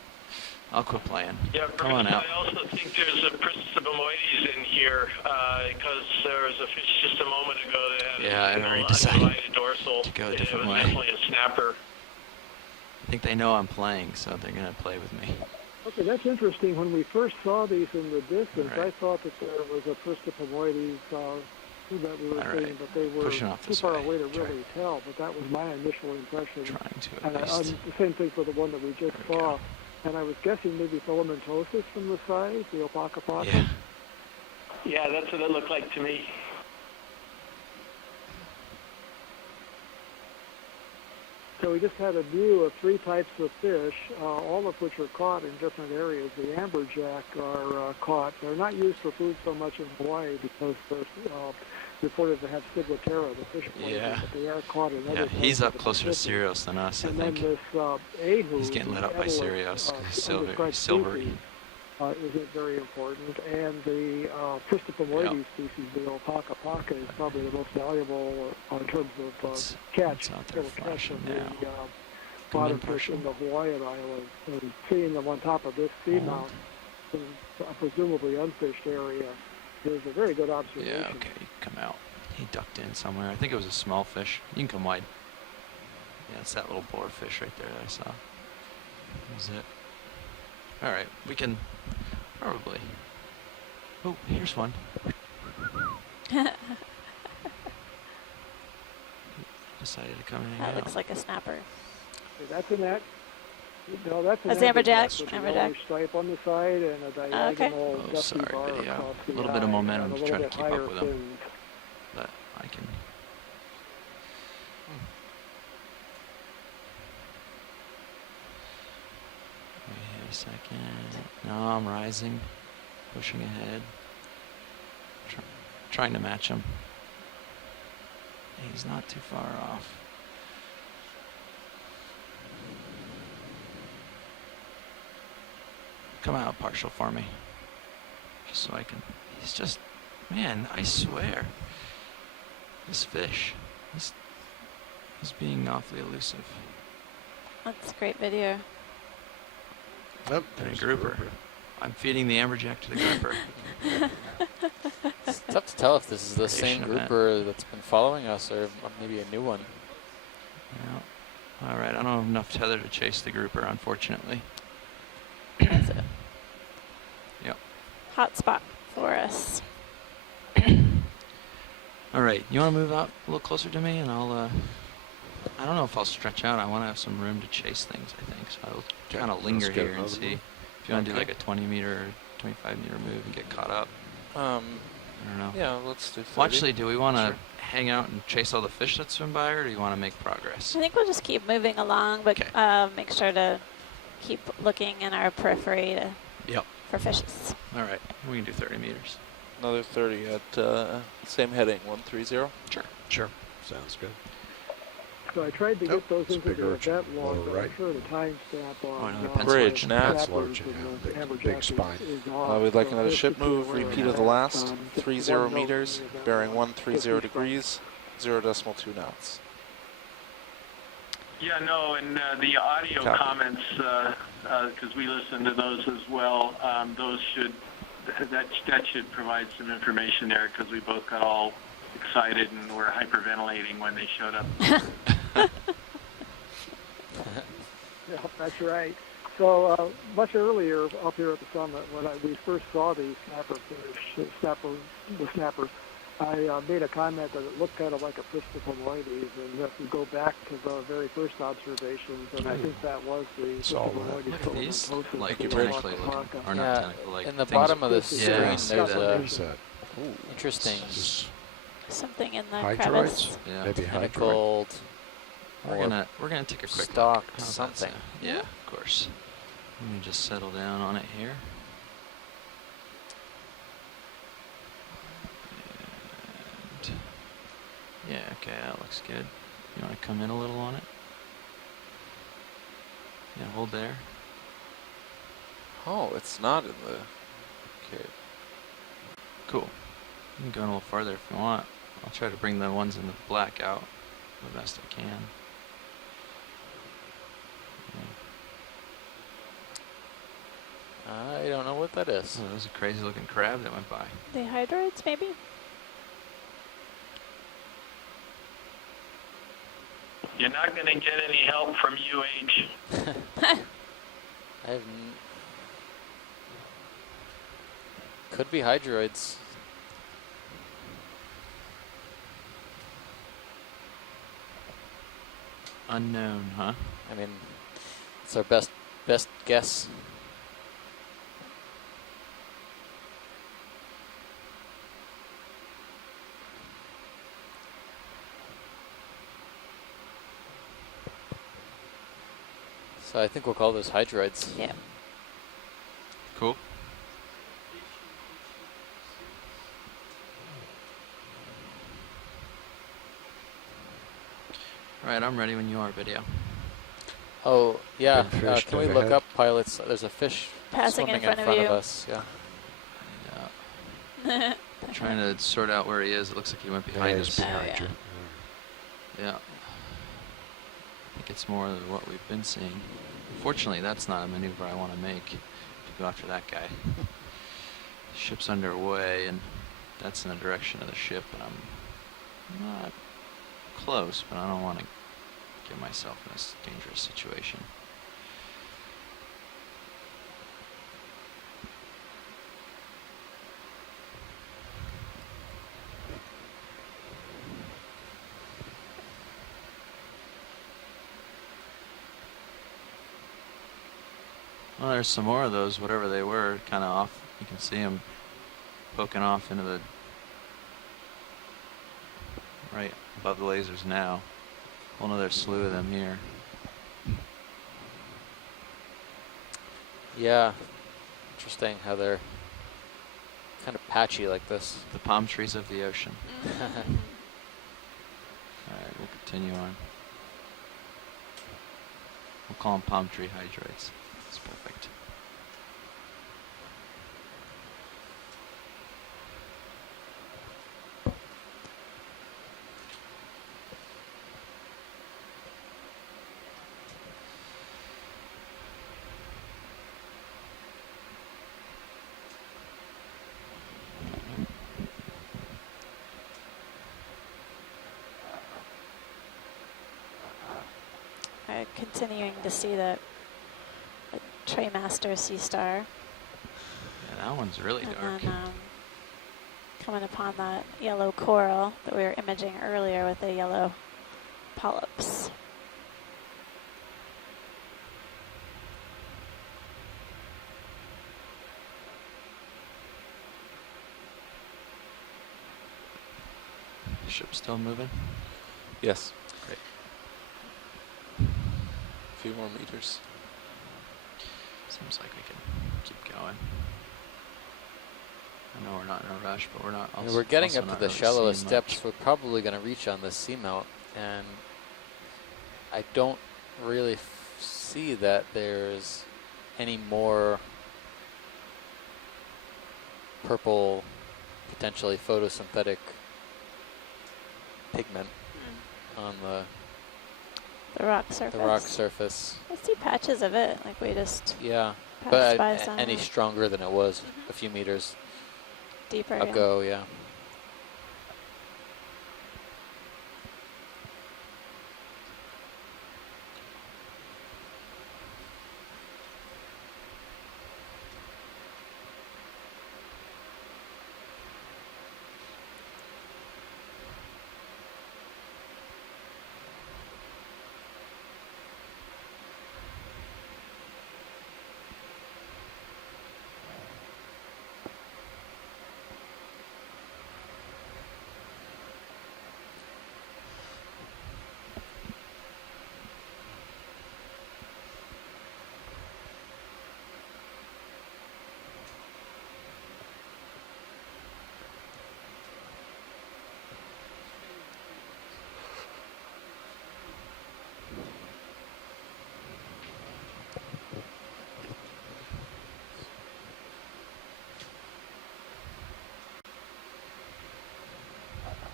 I'll quit playing. Yeah, Come on out. I also think there's a Priscibomoides in here because there was a fish just a moment ago that had Yeah, I an already decided undivided dorsal. to go a and different it was way. definitely a snapper. I think they know I'm playing, so they're gonna play with me. Okay, that's interesting. When we first saw these in the distance, Right. I thought that there was a Priscibomoides that we were All seeing, right. but they were Pushing off too this far way. away to Try. really tell. But that was my initial impression. Trying to And at least. the same thing for the one that we just There we saw. go. And I was guessing maybe filamentosis from the size, the opaca. Yeah. Yeah, that's what it looked like to me. So we just had a view of 3 types of fish, all of which are caught in different areas. The amberjack are caught. They're not used for food so much in Hawaii because they're reported to have ciguatera, the fish poison, Yeah. but they are caught in other Yeah, parts he's of up the closer to Pacific. Sirius than us, I And think. then this ahu, He's getting lit the up by edelweiss, Sirius 'cause he's undescribed silvery. species, isn't very important. And the Pristipomoides species, the alpaca paca, is probably the most valuable in terms of It's catch, out there total catch flashing of now. the Come in bottom fish in partial. the Hawaiian islands. And seeing them on top of this seamount Hold. in a presumably unfished area is a very good observation. Yeah, okay, you can come out. He ducked in somewhere. I think it was a small fish. You can come wide. Yeah, it's that little boarfish right there that I saw. That was it. Alright, we can probably. Oh, here's one. Decided to come in and That hang looks out. like a snapper. Okay, that's an act. No, that's an That's amberjack, with a amberjack. yellowish stripe on the side and a diagonal Oh, dusty sorry, bar video. across the A little bit of eye momentum and to a try little to bit keep up higher with him. fins. But I can. Wait a second. No, I'm rising. Pushing ahead. Trying to match him. He's not too far off. Come out partial for me. Just so I can. He's just. Man, I swear. This fish. He's being awfully elusive. That's a great video. Yep, And a there's grouper. I'm feeding the amberjack to the grouper. It's tough to tell if this is the same Creation event. grouper that's been following us or maybe a new one. Yeah. Alright, I don't have enough tether to chase the grouper, unfortunately. That's a Yep. hot spot for us. Alright, you want to move out a little closer to me and I'll, I don't know if I'll stretch out. I want to have some room to chase things, I think. So I'll Okay, kind of let's linger get here and another see move. if you want to do Okay. like a 20 meter or 25 meter move and get caught up. I don't know. Yeah, let's do 30. Well, actually, do we want to Sure. hang out and chase all the fish that swim by, or do you want to make progress? I think we'll just keep moving along, but Okay. make sure to keep looking in our periphery Yep. for fishes. All right, we can do 30 meters. Another 30 at same heading, 130. Sure. Sure, sounds good. So I tried to Oh, get those it's a into big the urchin. event log, Lower but right. I'm sure the timestamp on another uh, pencil. Bridge, the now. That's snappers large, and yeah, the big amberjack spine. is off. We'd like So another just ship to be move, aware repeat of of the that. last, Just 30 one note in meters, the event bearing log. 130 Just degrees, 0.2 knots. Yeah, no, and the audio Copy. comments, because we listen to those as well, those should, that should provide some information there, because we both got all excited and were hyperventilating when they showed up. Yeah, that's right. So much earlier up here at the summit, when we first saw these the snappers, I made a comment that it looked kind of like a Pristipomoides, and if we go back to the very first observations, and I think that was the Saw that. Pristipomoides Look at these, filamentosus like with tentacly the looking, alpaca. or Yeah, not tentacle, like in the things- bottom of the Yeah, I screen, see there's that. What a is that? interesting This is Something in the hydroids? crevice. Yeah. Maybe hydroid. tentacled We're gonna take a quick stalk look. How's that something. sound? Yeah, of course. Let me just settle down on it here. And yeah, okay, that looks good. You want to come in a little on it? Yeah, hold there. Oh, it's not in the. Okay. Cool. You can go in a little farther if you want. I'll try to bring the ones in the black out the best I can. I don't know what that is. Oh, that was a crazy looking crab that went by. The hydroids, maybe? You're not going to get any help from UH. I have could be hydroids. Unknown, huh? I mean, it's our best guess. So I think we'll call those hydroids. Yeah. Cool. All right, I'm ready when you are, video. Oh, yeah. Big fish Can we dead look ahead. up pilots? There's a fish Passing swimming in front of you. us. Yeah. Yeah. Trying to sort out where he is. It looks like he went Yeah, behind it's us. behind yeah. you. Yeah. I think it's more of what we've been seeing. Fortunately, that's not a maneuver I want to make, to go after that guy. The ship's underway, and that's in the direction of the ship, and I'm not close, but I don't want to get myself in this dangerous situation. Well, there's some more of those, whatever they were, kind of off. You can see them poking off into the right above the lasers now. Whole another slew of them here. Yeah. Interesting how they're kind of patchy like this. The palm trees of the ocean. All right, we'll continue on. We'll call them palm tree hydroids. That's perfect. Continuing to see the Traymaster Sea Star. Yeah, that one's really And dark. then coming upon that yellow coral that we were imaging earlier with the yellow polyps. Ship still moving? Yes. Great. A few more meters. Seems like we can keep going. I know we're not in a rush, but we're not. And we're getting also up to not the really shallowest seeing depths much. we're probably going to reach on this seamount, and I don't really see that there's any more purple, potentially photosynthetic pigment on The rock surface. the rock surface. I see patches of it, like we just Yeah, passed but by some any stronger than it was a few meters deeper. yeah. ago, yeah.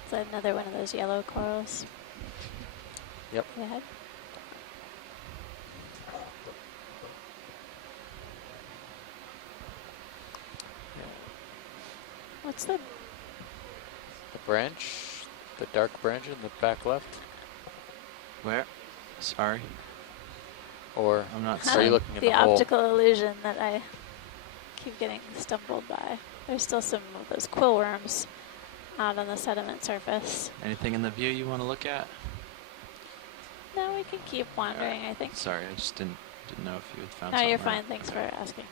Is that another one of those yellow corals? Yep. Ahead. What's the The branch, the dark branch in the back left, Where? Sorry, or I'm not are you seeing. looking at the the hole? optical illusion that I keep getting stumbled by? There's still some of those quill worms out on the sediment surface. Anything in the view you want to look at? No, we can keep wandering, I think. Sorry, I just didn't know if you had found No, something. you're or- fine. Thanks Okay. for asking.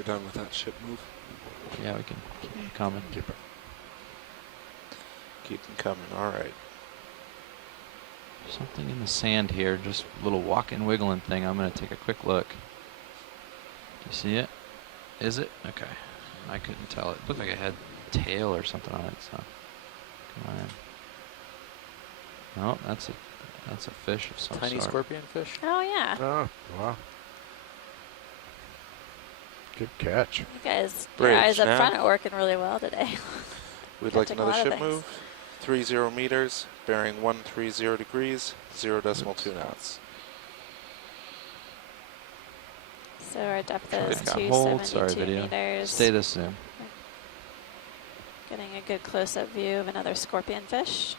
we're done with that ship move. Yeah, we can keep them coming. Keep it. Keep them coming. All right. Something in the sand here, just a little walking, wiggling thing. I'm gonna take a quick look. Do you see it? Is it? Okay. I couldn't tell. It looked like it had tail or something on it. So, come on. No, that's a fish of some Tiny sort. scorpion fish. Oh yeah. Oh, wow. Good catch. You guys, your Bridge eyes up now. front are working really well today. We'd like Catching a another lot of ship things. move. 30 meters, bearing 130 degrees, 0.2 knots. So our depth Try is to Hold. Sorry, 272 video. meters. Stay this zoom. Getting a good close-up view of another scorpion fish.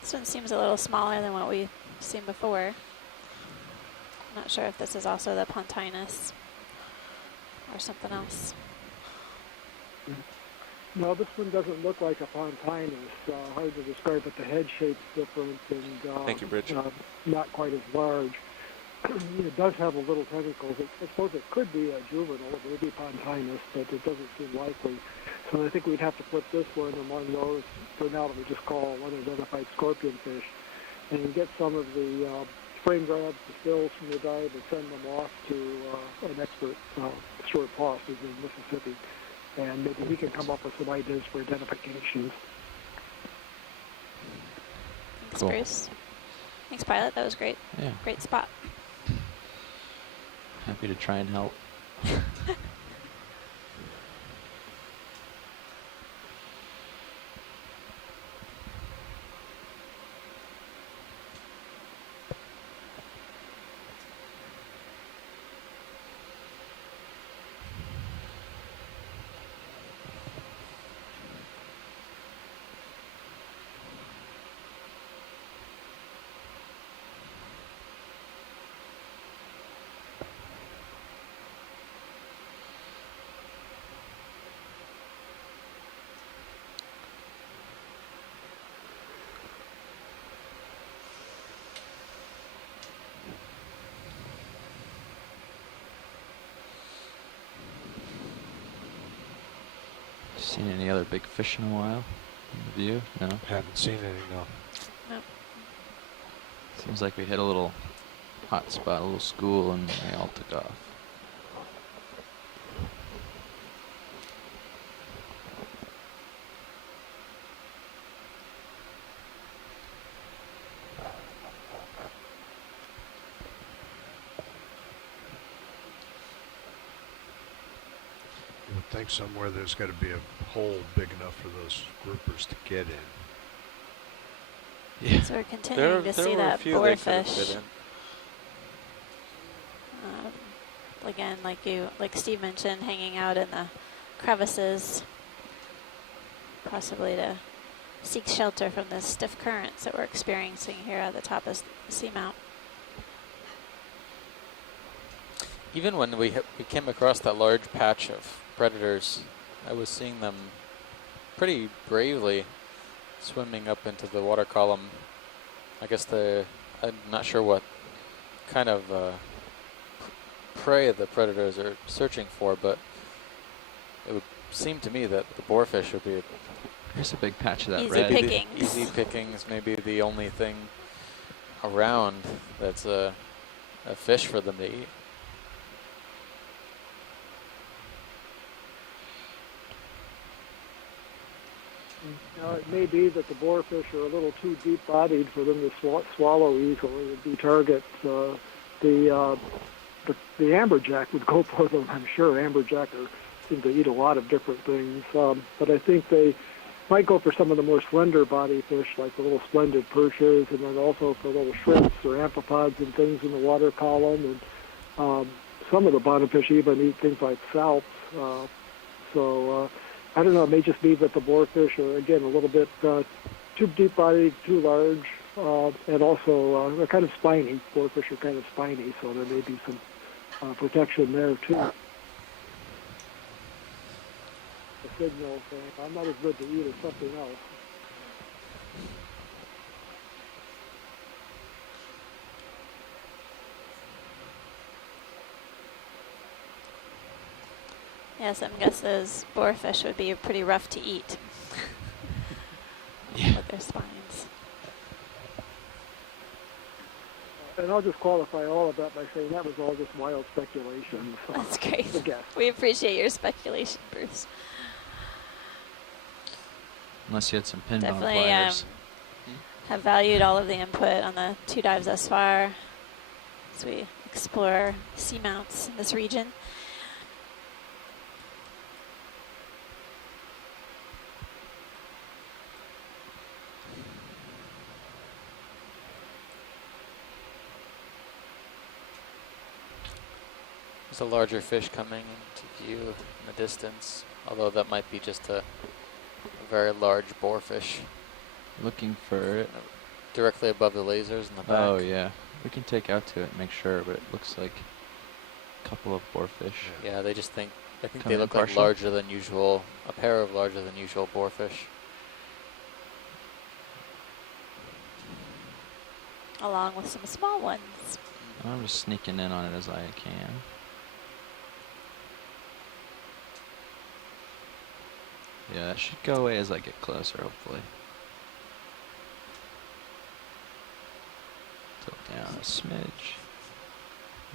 This one seems a little smaller than what we've seen before. Not sure if this is also the Pontinus or something else. No, this one doesn't look like a pontinus. Hard to describe, but the head shape's different and Thank you, Bridge. Not quite as large. It does have a little tentacles. I suppose it could be a juvenile, it may be pontinus, but it doesn't seem likely. So I think we'd have to put this one among those for now that we just call unidentified scorpion fish, and get some of the frame grabs, the stills from the dive, and send them off to an expert, Stuart Foss, who's in Mississippi. And maybe we can come up with some ideas for identifications. Thanks, Cool. Bruce. Thanks, Pilot. That was great. Yeah. Great spot. Happy to try and help. Seen any other big fish in a while? In the view? No. Haven't seen any, no. Nope. Seems like we hit a little hot spot, a little school, and they all took off. You would think somewhere there's got to be a hole big enough for those groupers to get in. Yeah. So we're continuing to see were a that few they could have boarfish. fit in. Again, like Steve mentioned, hanging out in the crevices, possibly to seek shelter from the stiff currents that we're experiencing here at the top of the seamount. Even when we came across that large patch of predators, I was seeing them pretty bravely swimming up into the water column. I guess I'm not sure what kind of prey the predators are searching for, but it would seem to me that the boarfish would be Here's a big patch of that Easy red. pick. the Pickings. easy pickings, maybe the only thing around that's a fish for them to eat. It may be that the boarfish are a little too deep-bodied for them to swallow easily. The target, the amberjack would go for them. I'm sure amberjack seem to eat a lot of different things, but I think they might go for some of the more slender-body fish, like the little splendid perches, and then also for little shrimps or amphipods and things in the water column. And some of the bottomfish even eat things like salps. I don't know, it may just be that the boarfish are, again, a little bit too deep-bodied, too large, and also they're kind of spiny. Boarfish are kind of spiny, so there may be some protection there, too. The signal saying, I'm not as good to eat as something else. Yeah, some guess those boarfish would be pretty rough to eat Yeah. with their spines. And I'll just qualify all of that by saying that was all just wild speculation. So That's great. it's a guess. We appreciate your speculation, Bruce. Unless you had some pin bone Definitely pliers. have valued all of the input on the 2 dives thus far as we explore seamounts in this region. There's a larger fish coming into view in the distance, although that might be just a very large boarfish Looking for it. directly above the lasers in the back. Oh yeah, we can take out to it and make sure, but it looks like a couple of boarfish. Yeah, they just think, I think Come they in look like partial? larger than usual, a pair of larger than usual boarfish. Along with some small ones. I'm just sneaking in on it as I can. Yeah, that should go away as I get closer, hopefully. Tilt down a smidge.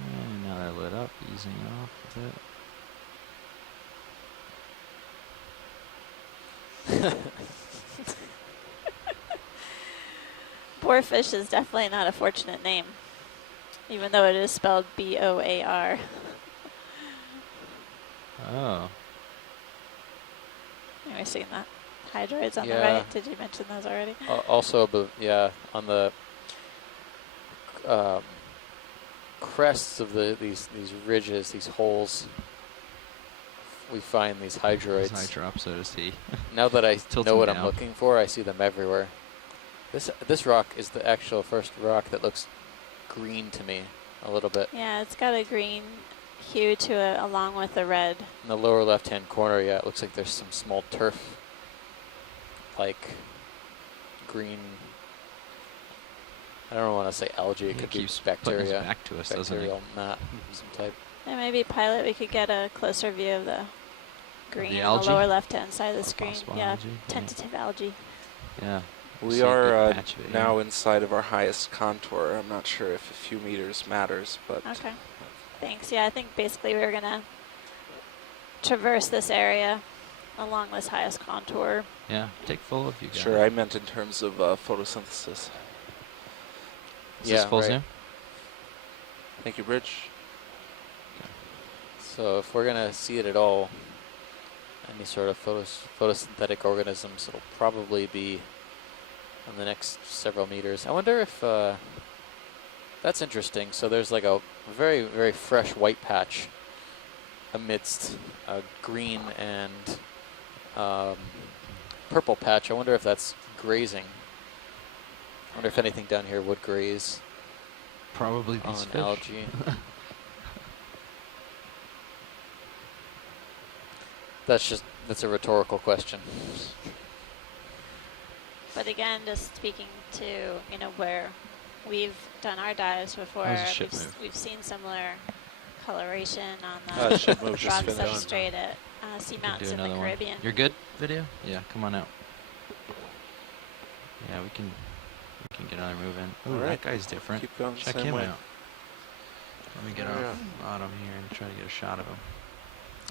And now they're lit up, easing off a bit. Boarfish is definitely not a fortunate name, even though it is spelled B-O-A-R. Oh, Anyway, seen that. Hydroids on the Yeah. right. Did you mention those already? Also, yeah, on the crests of these ridges, these holes, we find these hydroids. hydrop, so to see. Now that I Tilting know what I'm down. looking for, I see them everywhere. This rock is the actual first rock that looks green to me a little bit. Yeah, it's got a green hue to it along with the red. In the lower left-hand corner, yeah, it looks like there's some small turf, like green. I don't want to say algae. It could be keeps putting us bacteria, back to us, doesn't it? bacterial mat, some type. And maybe pilot, we could get a closer view of the green on algae? the lower left-hand side of the screen. Possible Yeah, algae, yeah. tentative algae. Yeah. We see a good are patch of it, now yeah. inside of our highest contour. I'm not sure if a few meters matters, but Okay. Thanks. Yeah, I think basically we were going to traverse this area along this highest contour. Yeah, take full if you got sure, it. I meant in terms of photosynthesis. Is Yeah, this full right. zoom? Thank you, Bridge. So if we're gonna see it at all, any sort of photosynthetic organisms, it'll probably be on the next several meters. I wonder if that's interesting. So there's like a very, very fresh white patch amidst a green and purple patch. I wonder if that's grazing. I wonder if anything down here would graze Probably these on fish. algae. That's a rhetorical question. But again, just speaking to, you know, where we've done our dives before, That was a ship move. we've seen similar coloration on the Ship move just rock finished. substrate at seamounts Do in the another one. Caribbean. You're good, video? Yeah, come on out. Yeah, we can get another move in. Ooh, Alright. that guy's different. Keep going the Check same him way. out. Let me get Oh, off yeah. bottom here and try to get a shot of him.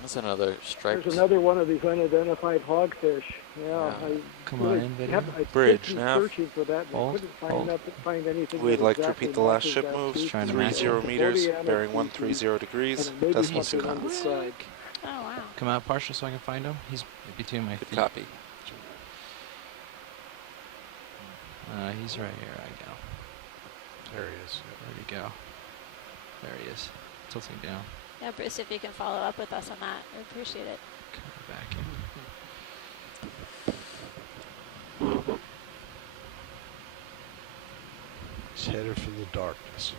That's another striped. There's another one of these unidentified hogfish. Yeah, I Come really on in, video. I Bridge, did keep nav. searching for that, and I Hold, couldn't hold. find anything. We'd that like to exactly repeat the last matches ship that moves. species. Trying to 30 match it. meters, Okeanos bearing species, 130 degrees. and maybe Decimal something 2 knots. undescribed. Oh, wow. Come out partial so I can find him. He's between my Good feet. copy. He's right here. I go. There he is. Where'd he go? There he is. Tilting down. Yeah, Bruce, if you can follow up with us on that, we appreciate it. Coming back in. He's headed for the darkness.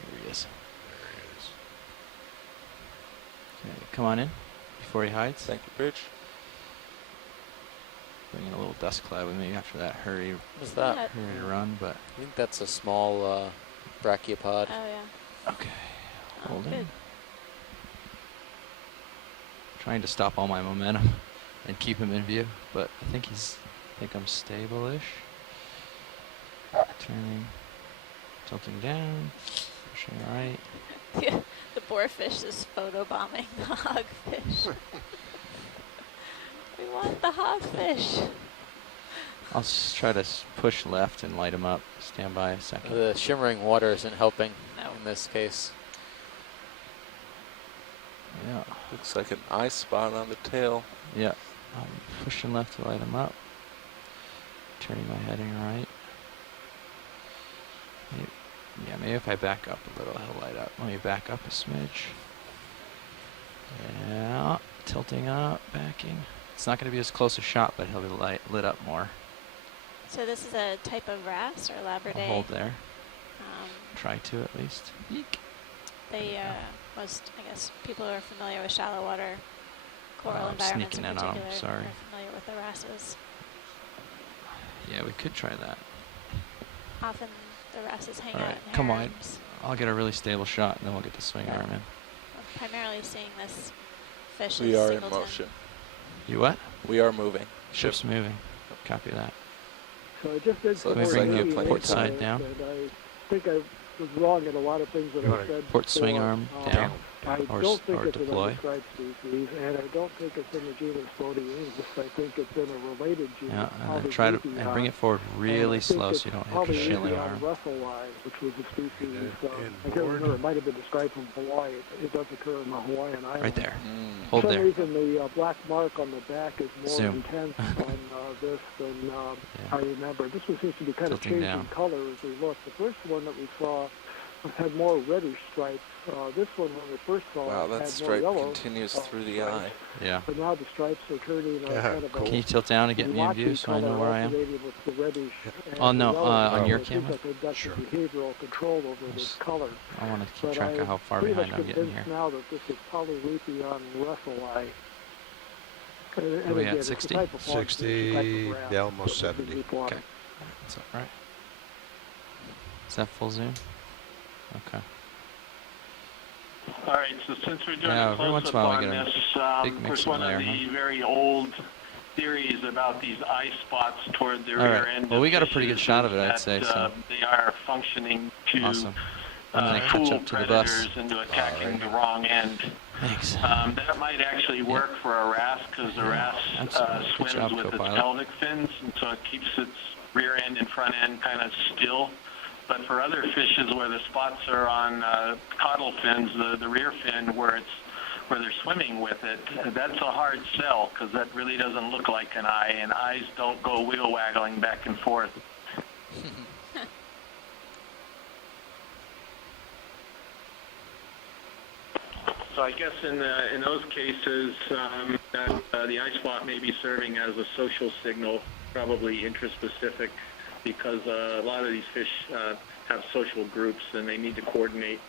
Here he is. There he is. Okay, come on in before he hides. Thank you, Bridge. Bringing a little dust cloud with me after that hurry What's that? Yeah. to run, but I think that's a small brachiopod. Oh, yeah. okay. Oh, Hold good. in. trying to stop all my momentum and keep him in view, but I think I'm stable-ish. Turning, tilting down, pushing right. The boarfish is photobombing the hogfish. We want the hogfish. I'll try to push left and light him up. Stand by a second. The shimmering water isn't helping No. in this case. Yeah, Looks like an eye spot on the tail. yeah. I'm pushing left to light him up. Turning my heading right. Maybe if I back up a little, he'll light up. Let me back up a smidge. Yeah, tilting up, backing. It's not going to be as close a shot, but he'll be lit up more. So this is a type of wrasse or I'll Labrador. hold there. Um, Try to at least. Yeek. they, most, I guess, people who are familiar with shallow water coral I'm environments in sneaking in on 'em, particular sorry. are familiar with the wrasses. Yeah, we could try that. Often the wrasses hang All out right, in come wide. harems. I'll get a really stable shot, and then we'll get the swing arm in. We're primarily seeing this fish We as are in singleton. motion. You what? We are moving. Ship's moving. Copy that. So I just did So some it more looks like you have reading plenty of into time. it, Down. and I think I was wrong in a lot of things that You I wanna said. port swing before. arm down, I or don't think or it's deploy. an undescribed species, and I don't think it's in the genus Bodienus. I think it's in a related genus. Yeah, and called then try to Aethiopion. and bring it forward And really I think slow it's so you don't hit the probably shilling Aethiopion arm. russellii, which was a species. And I can't board. remember. It might have been described from Hawaii. It does occur in the Hawaiian islands. Right there. Mm. Hold For some there. reason, the black mark on the back is more Zoom. intense on this than Yeah. I remember. This one seems to be kind of Tilting changing down. color as we look. The first one that we saw had more reddish stripes. This one, when we first saw Wow, it, that had stripe more yellow. continues through the stripes. eye. Yeah. But now the stripes are turning Yeah, kind of cool. Can you tilt down and get me in blotchy view so I know color where I am? alternating with the reddish and Oh, no, the yellow on color. your It seems camera? like they've got Sure. some behavioral control over this Yes. color. I want to keep But track of how far pretty behind much I'm getting convinced here. now that this is Polylepion russellii. Are we at 60? 60, yeah, almost 70. Okay. That's all right. Is that full zoom? Okay. All right, so since we're doing Yeah, a every once in close-up a while we on get a this, big of mix course, of one layer, of the very old theories about these eye spots toward the All rear right. end Well, of we got a pretty good fishes shot of is it, I'd that, say, so. they are functioning to Awesome. I'm gonna catch fool up to the bus. predators into attacking the wrong end. Thanks. That might actually work for a wrasse because the wrasse absolutely. Good swims job, with its co-pilot. pelvic fins, and so it keeps its rear end and front end kind of still. But for other fishes where the spots are on caudal fins, the rear fin where they're swimming with it, that's a hard sell because that really doesn't look like an eye, and eyes don't go wiggle waggling back and forth. So I guess in those cases, that the eye spot may be serving as a social signal, probably interest-specific, because a lot of these fish have social groups and they need to coordinate.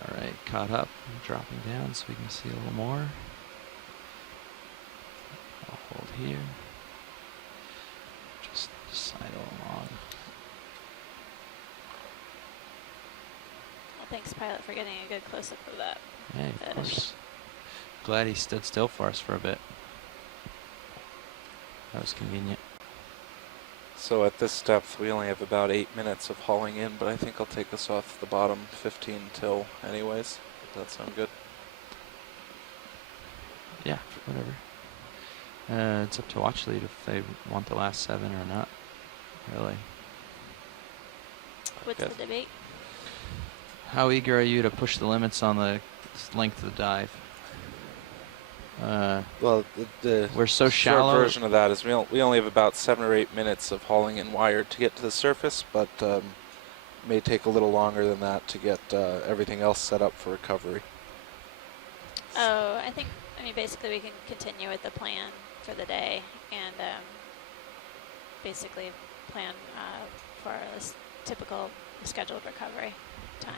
All right, caught up. I'm dropping down so we can see a little more. I'll hold here. Just sidle along. Well, thanks, pilot, for getting a good close-up of that. Hey, of Fish. course. Glad he stood still for us for a bit. That was convenient. So at this depth, we only have about 8 minutes of hauling in, but I think I'll take us off the bottom 15 till anyways. Does that sound good? Yeah, whatever. It's up to watch lead if they want the last 7 or not. Really. What's Good. the debate? How eager are you to push the limits on the length of the dive? Well, the We're so short shallow. version of that is we only have about 7 or 8 minutes of hauling in wire to get to the surface, but may take a little longer than that to get everything else set up for recovery. Oh, I mean, basically we can continue with the plan for the day and basically plan for this typical scheduled recovery time.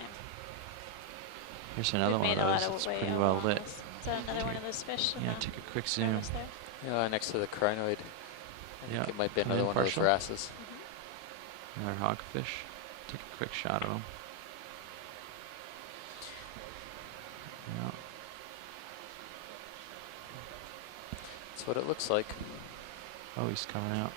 Here's another We've one of made a lot those. of It's way pretty well along lit. this. Is that another one of those fish? in Yeah, the take a quick zoom. crevice there? Yeah, next to the crinoid. I Yeah, think it might be come another in one of those partial. wrasses. Another hogfish. Take a quick shot of him. That's what it looks like. Oh, he's coming out.